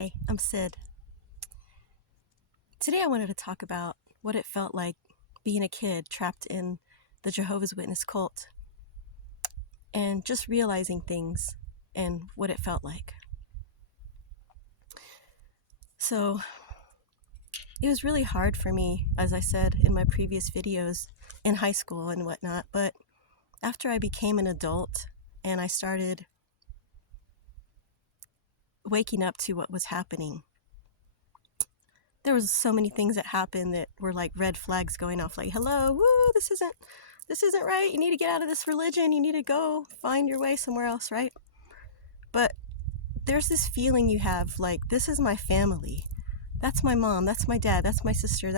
Hey, I'm Sid. Today I wanted to talk about what it felt like being a kid trapped in the Jehovah's Witness cult and just realizing things and what it felt like. So, it was really hard for me, as I said in my previous videos, in high school and whatnot, but after I became an adult and I started waking up to what was happening, there was so many things that happened that were like red flags going off, like, hello, woo, this isn't right. You need to get out of this religion. You need to go find your way somewhere else, right? But there's this feeling you have like, this is my family. That's my mom. That's my dad. That's my sister.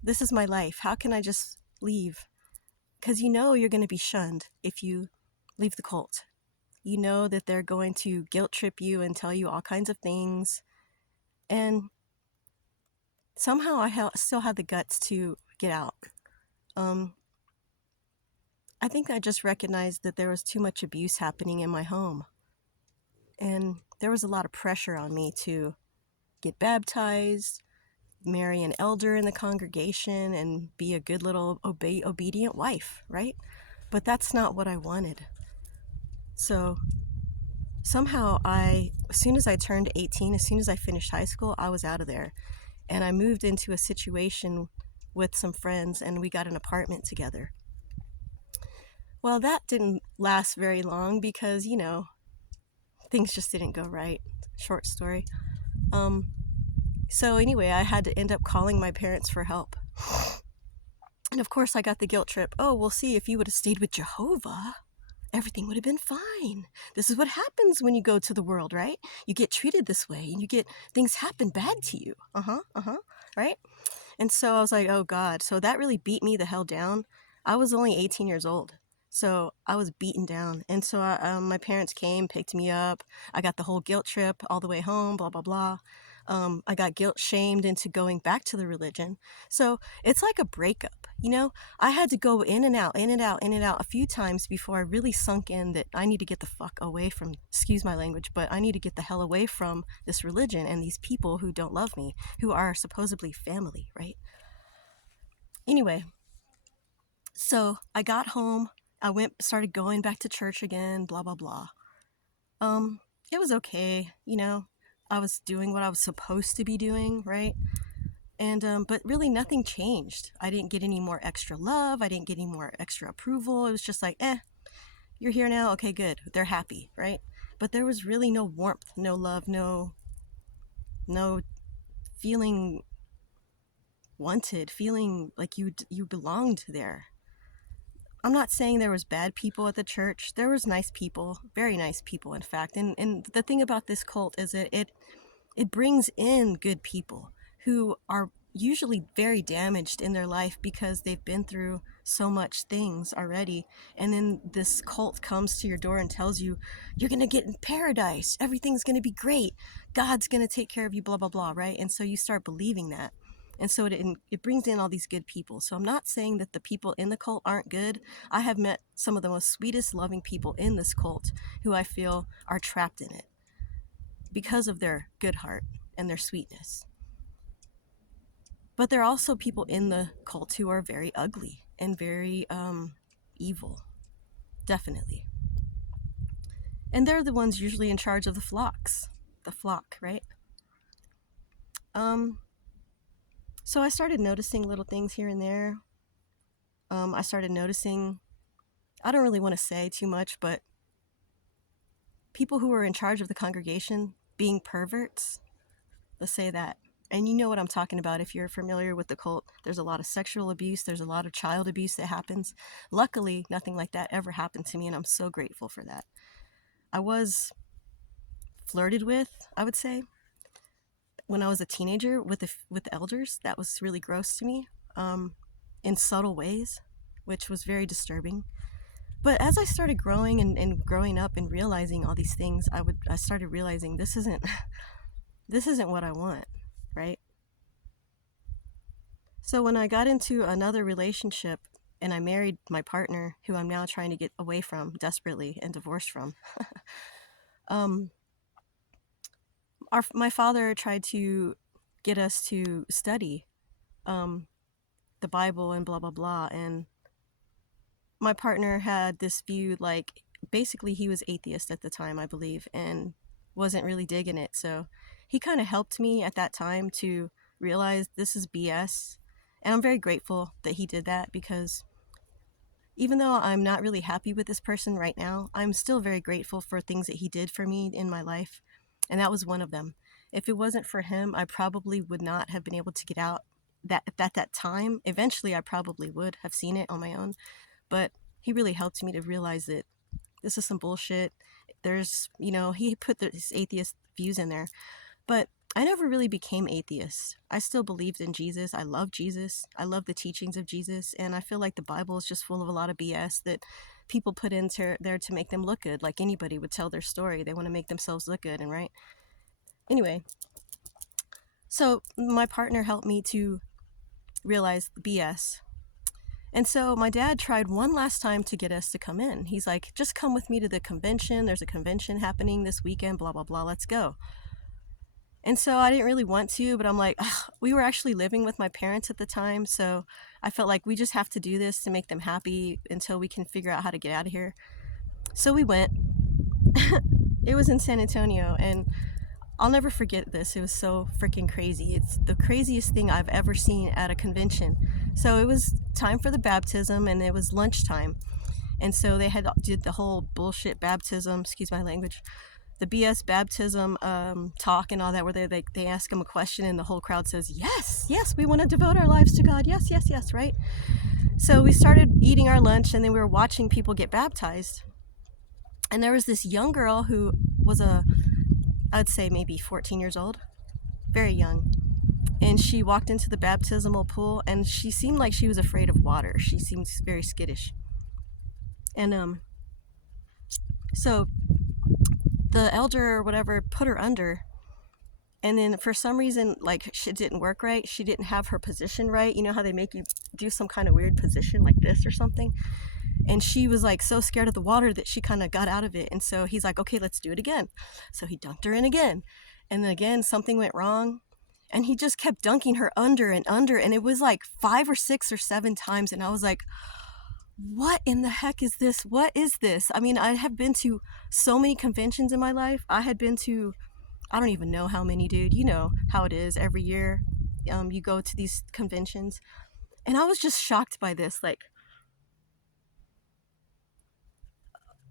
This is my life. How can I just leave? Because you know you're going to be shunned if you leave the cult. You know that they're going to guilt trip you and tell you all kinds of things. And somehow I still had the guts to get out. I think I just recognized that there was too much abuse happening in my home. And there was a lot of pressure on me to get baptized, marry an elder in the congregation, and be a good little obedient wife, right? But that's not what I wanted. So somehow as soon as I turned 18, as soon as I finished high school, I was out of there. And I moved into a situation with some friends and we got an apartment together. Well, that didn't last very long because, things just didn't go right. Short story. So anyway, I had to end up calling my parents for help. And of course I got the guilt trip. Oh, well, see, if you would have stayed with Jehovah, everything would have been fine. This is what happens when you go to the world, right? You get treated this way and things happen bad to you. Right? And so I was like, oh God. So that really beat me the hell down. I was only 18 years old. So I was beaten down. And so my parents came, picked me up. I got the whole guilt trip all the way home, blah, blah, blah. I got guilt shamed into going back to the religion. So it's like a breakup, I had to go in and out, in and out, in and out a few times before I really sunk in that I need to get the fuck away from, excuse my language, but I need to get the hell away from this religion and these people who don't love me, who are supposedly family, right? Anyway, so I got home. Started going back to church again, blah, blah, blah. It was okay, I was doing what I was supposed to be doing, right? And, but really nothing changed. I didn't get any more extra love. I didn't get any more extra approval. It was just like, you're here now. Okay, good. They're happy, right? But there was really no warmth, no love, no feeling wanted, feeling like you belonged there. I'm not saying there was bad people at the church. There was nice people, very nice people, in fact. And the thing about this cult is that it brings in good people who are usually very damaged in their life because they've been through so much things already. And then this cult comes to your door and tells you, you're going to get in paradise. Everything's going to be great. God's going to take care of you, blah, blah, blah, right? And so you start believing that. And so it brings in all these good people. So I'm not saying that the people in the cult aren't good. I have met some of the most sweetest, loving people in this cult who I feel are trapped in it because of their good heart and their sweetness. But there are also people in the cult who are very ugly and very evil, definitely. And they're the ones usually in charge of the flock, right? So I started noticing little things here and there. I started noticing, I don't really want to say too much, but people who were in charge of the congregation being perverts, let's say that. And you know what I'm talking about if you're familiar with the cult. There's a lot of sexual abuse. There's a lot of child abuse that happens. Luckily, nothing like that ever happened to me, and I'm so grateful for that. I was flirted with, I would say, when I was a teenager with the elders. That was really gross to me, in subtle ways, which was very disturbing. But as I started growing and growing up and realizing all these things, I started realizing this isn't what I want, right? So when I got into another relationship and I married my partner, who I'm now trying to get away from desperately and divorced from, my father tried to get us to study the Bible and blah, blah, blah. And my partner had this view, like, basically he was atheist at the time, I believe, and wasn't really digging it. So he kind of helped me at that time to realize this is BS. And I'm very grateful that he did that, because even though I'm not really happy with this person right now, I'm still very grateful for things that he did for me in my life. And that was one of them. If it wasn't for him, I probably would not have been able to get out at that time. Eventually, I probably would have seen it on my own. But he really helped me to realize that this is some bullshit. There's, he put his atheist views in there. But I never really became atheist. I still believed in Jesus. I love Jesus. I love the teachings of Jesus. And I feel like the Bible is just full of a lot of BS that people put in there to make them look good. Like anybody would tell their story. They want to make themselves look good, and right? Anyway, so my partner helped me to realize the BS. And so my dad tried one last time to get us to come in. He's like, just come with me to the convention. There's a convention happening this weekend, blah, blah, blah. Let's go. And so I didn't really want to, but I'm like, we were actually living with my parents at the time. So I felt like we just have to do this to make them happy until we can figure out how to get out of here. So we went. It was in San Antonio, and I'll never forget this. It was so freaking crazy. It's the craziest thing I've ever seen at a convention. So it was time for the baptism, and it was lunchtime. And so they did the whole bullshit baptism, excuse my language, the BS baptism talk and all that, where they ask him a question and the whole crowd says, yes, yes, we want to devote our lives to God. Yes, yes, yes, right? So we started eating our lunch, and then we were watching people get baptized. And there was this young girl who was I'd say maybe 14 years old, very young. And she walked into the baptismal pool, and she seemed like she was afraid of water. She seemed very skittish. And so the elder or whatever put her under, and then for some reason, like, it didn't work right. She didn't have her position right. You know how they make you do some kind of weird position like this or something? And she was like so scared of the water that she kind of got out of it. And so he's like, okay, let's do it again. So he dunked her in again. And then again, something went wrong. And he just kept dunking her under and under. And it was like 5 or 6 or 7 times. And I was like, what in the heck is this? What is this? I mean, I have been to so many conventions in my life. I had been to, I don't even know how many, dude. You know how it is every year. You go to these conventions. And I was just shocked by this. Like,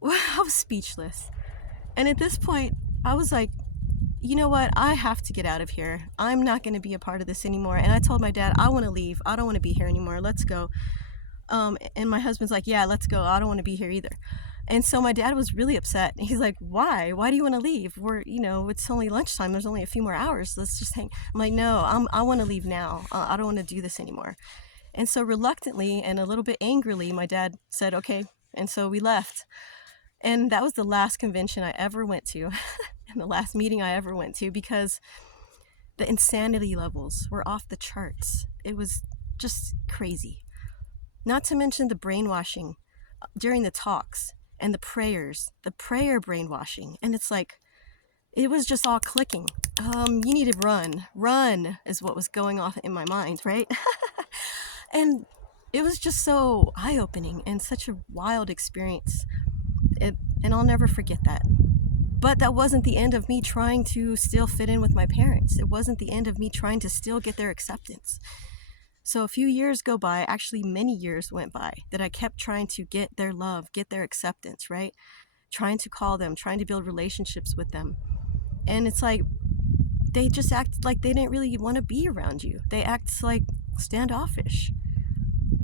I was speechless. And at this point, I was like, you know what? I have to get out of here. I'm not going to be a part of this anymore. And I told my dad, I want to leave. I don't want to be here anymore. Let's go. And my husband's like, yeah, let's go. I don't want to be here either. And so my dad was really upset. He's like, why? Why do you want to leave? It's only lunchtime. There's only a few more hours. Let's just hang. I'm like, no, I want to leave now. I don't want to do this anymore. And so reluctantly and a little bit angrily, my dad said, okay. And so we left. And that was the last convention I ever went to and the last meeting I ever went to, because the insanity levels were off the charts. It was just crazy. Not to mention the brainwashing during the talks and the prayers, the prayer brainwashing. And it's like, it was just all clicking. You need to run is what was going off in my mind, right? And it was just so eye-opening and such a wild experience. And I'll never forget that. But that wasn't the end of me trying to still fit in with my parents. It wasn't the end of me trying to still get their acceptance. So a few years go by, actually many years went by, that I kept trying to get their love, get their acceptance, right? Trying to call them, trying to build relationships with them. And it's like, they just act like they didn't really want to be around you. They act like standoffish.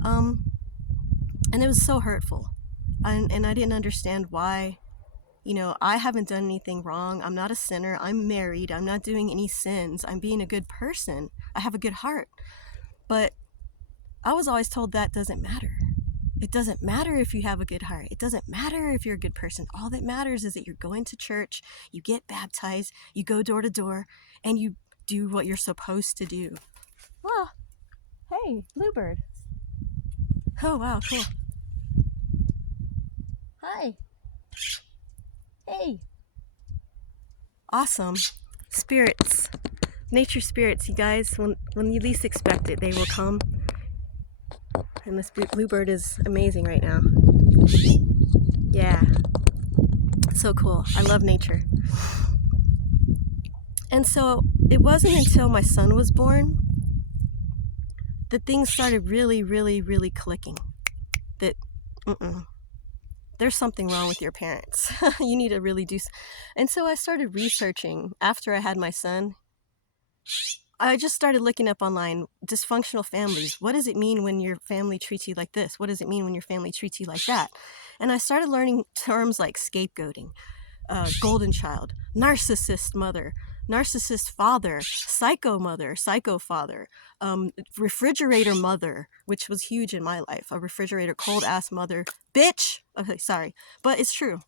And it was so hurtful. And I didn't understand why. I haven't done anything wrong. I'm not a sinner. I'm married. I'm not doing any sins. I'm being a good person. I have a good heart. But I was always told that doesn't matter. It doesn't matter if you have a good heart. It doesn't matter if you're a good person. All that matters is that you're going to church, you get baptized, you go door to door, and you do what you're supposed to do. Oh, hey, bluebird. Oh, wow, cool. Hi. Hey. Awesome. spirits, nature spirits, you guys, when you least expect it, they will come. And this bluebird is amazing right now. Yeah, so cool. I love nature. And so it wasn't until my son was born that things started really, really, really clicking. That, there's something wrong with your parents. You need to really do. And so I started researching after I had my son. I just started looking up online, dysfunctional families. What does it mean when your family treats you like this? What does it mean when your family treats you like that? And I started learning terms like scapegoating, golden child, narcissist mother, narcissist father, psycho father, refrigerator mother, which was huge in my life. A refrigerator cold ass mother, bitch. Okay, sorry, but it's true.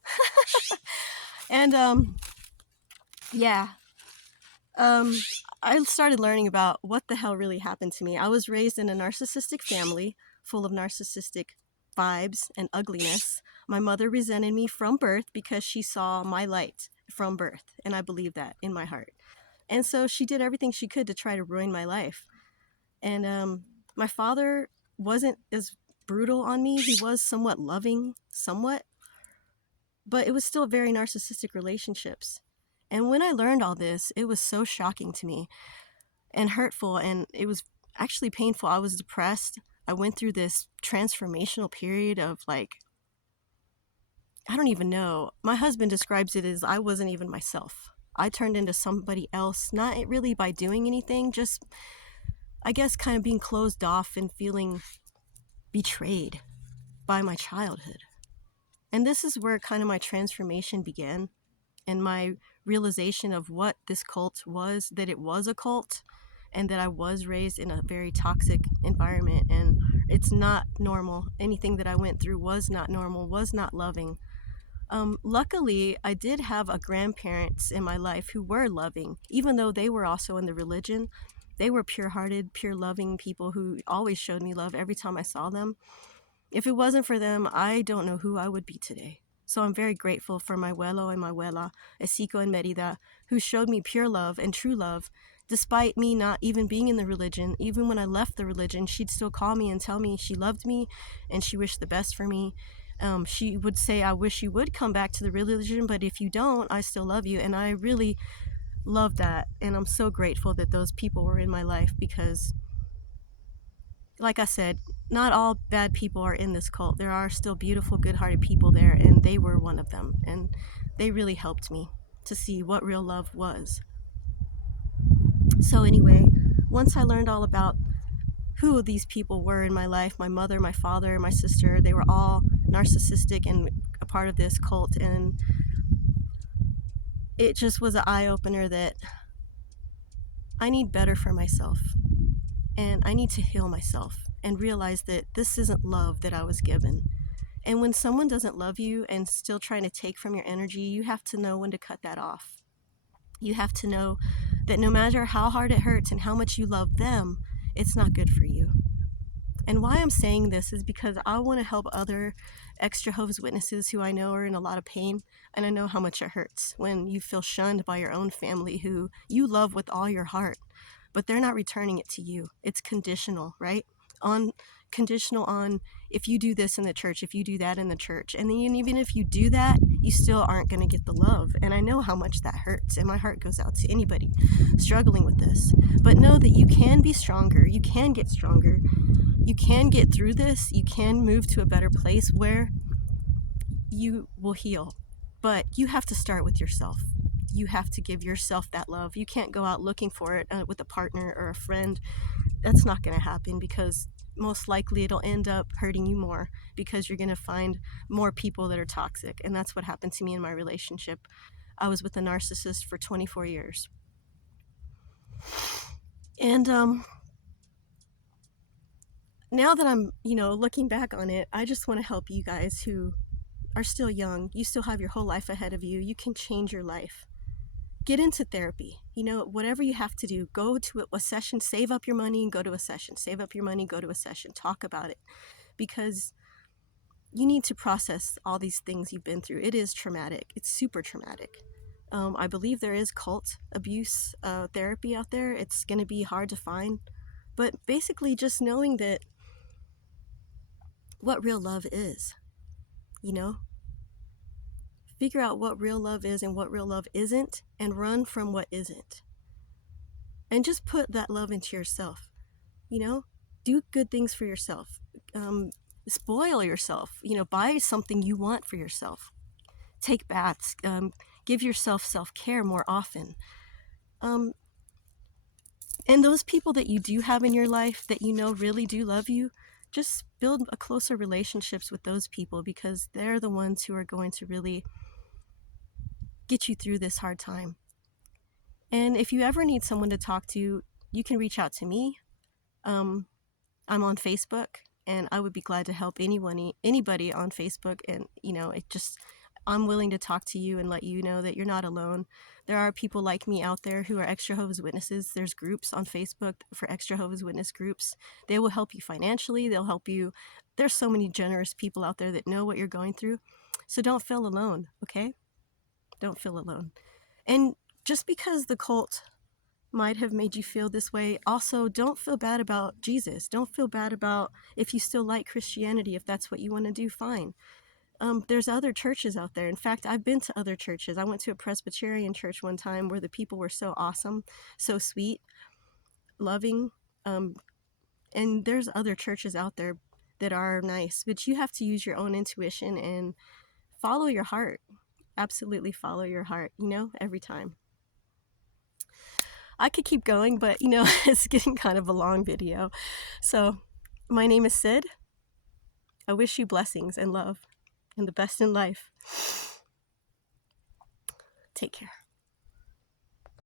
And yeah. I started learning about what the hell really happened to me. I was raised in a narcissistic family full of narcissistic vibes and ugliness. My mother resented me from birth because she saw my light from birth, and I believe that in my heart. And so she did everything she could to try to ruin my life. And my father wasn't as brutal on me. He was somewhat loving, but it was still very narcissistic relationships. And when I learned all this, it was so shocking to me and hurtful, and it was actually painful. I was depressed. I went through this transformational period of I don't even know. My husband describes it as I wasn't even myself. I turned into somebody else, not really by doing anything, just, I guess, kind of being closed off and feeling betrayed by my childhood. And this is where kind of my transformation began, and my realization of what this cult was, that it was a cult, and that I was raised in a very toxic environment, and it's not normal. Anything that I went through was not normal, was not loving. Luckily, I did have a grandparents in my life who were loving, even though they were also in the religion. They were pure-hearted, pure-loving people who always showed me love every time I saw them. If it wasn't for them, I don't know who I would be today. So I'm very grateful for my abuelo and my abuela, Esico and Merida, who showed me pure love and true love. Despite me not even being in the religion, even when I left the religion, she'd still call me and tell me she loved me and she wished the best for me. She would say, I wish you would come back to the religion, but if you don't, I still love you. And I really love that. And I'm so grateful that those people were in my life because, like I said, not all bad people are in this cult. There are still beautiful, good-hearted people there, and they were one of them. And they really helped me to see what real love was. So anyway, once I learned all about who these people were in my life, my mother, my father, my sister, they were all narcissistic and a part of this cult. And it just was an eye-opener that I need better for myself. And I need to heal myself and realize that this isn't love that I was given. And when someone doesn't love you and still trying to take from your energy, you have to know when to cut that off. You have to know that no matter how hard it hurts and how much you love them, it's not good for you. And why I'm saying this is because I want to help other ex-Jehovah's Witnesses who I know are in a lot of pain, and I know how much it hurts when you feel shunned by your own family who you love with all your heart, but they're not returning it to you. It's conditional, right? Conditional on if you do this in the church, if you do that in the church. And then even if you do that, you still aren't going to get the love. And I know how much that hurts, and my heart goes out to anybody struggling with this. But know that you can be stronger. You can get stronger. You can get through this. You can move to a better place where you will heal. But you have to start with yourself. You have to give yourself that love. You can't go out looking for it with a partner or a friend. That's not going to happen because most likely it'll end up hurting you more because you're going to find more people that are toxic. And that's what happened to me in my relationship. I was with a narcissist for 24 years. And now that I'm, looking back on it, I just want to help you guys who are still young. You still have your whole life ahead of you. You can change your life. Get into therapy. Whatever you have to do, go to a session, save up your money and go to a session. Save up your money, go to a session. Talk about it because you need to process all these things you've been through. It is traumatic. It's super traumatic. I believe there is cult abuse therapy out there. It's going to be hard to find. But basically just knowing that what real love is, you know? Figure out what real love is and what real love isn't, and run from what isn't. And just put that love into yourself, you know? Do good things for yourself. Spoil yourself, you know, buy something you want for yourself. Take baths, give yourself self-care more often. And those people that you do have in your life that you know really do love you, just build a closer relationships with those people, because they're the ones who are going to really get you through this hard time. And if you ever need someone to talk to, you can reach out to me. I'm on Facebook, and I would be glad to help anybody on Facebook. And, you know, I'm willing to talk to you and let you know that you're not alone. There are people like me out there who are ex-Jehovah's Witnesses. There's groups on Facebook for ex-Jehovah's Witness groups. They will help you financially. They'll help you. There's so many generous people out there that know what you're going through. So don't feel alone, okay? Don't feel alone. And just because the cult might have made you feel this way, also don't feel bad about Jesus. Don't feel bad about if you still like Christianity. If that's what you want to do, fine. There's other churches out there. In fact, I've been to other churches. I went to a Presbyterian church one time where the people were so awesome, so sweet, loving. And there's other churches out there that are nice, but you have to use your own intuition and follow your heart. Absolutely follow your heart, you know, every time. I could keep going, but, you know, it's getting kind of a long video. So, my name is Sid. I wish you blessings and love and the best in life. Take care.